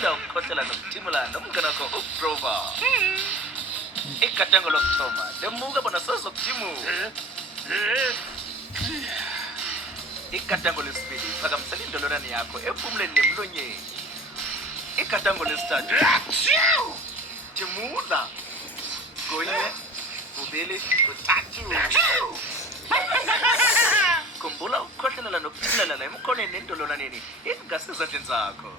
funda ukukhohlela nokuthimula nomngane wakho uGrover. Igadango lokuthoma lemuka bona sozokuthimula. Igadango lesibili phakamisela indololwane yakho ephumuleni nemlonyeni. Igadango lesithathu thimula. Kunye, kubili, kuthathu. Khumbula ukukhohlela nokuthimula la emkhoneni nendololwaneni ingasi ezandleni zakho.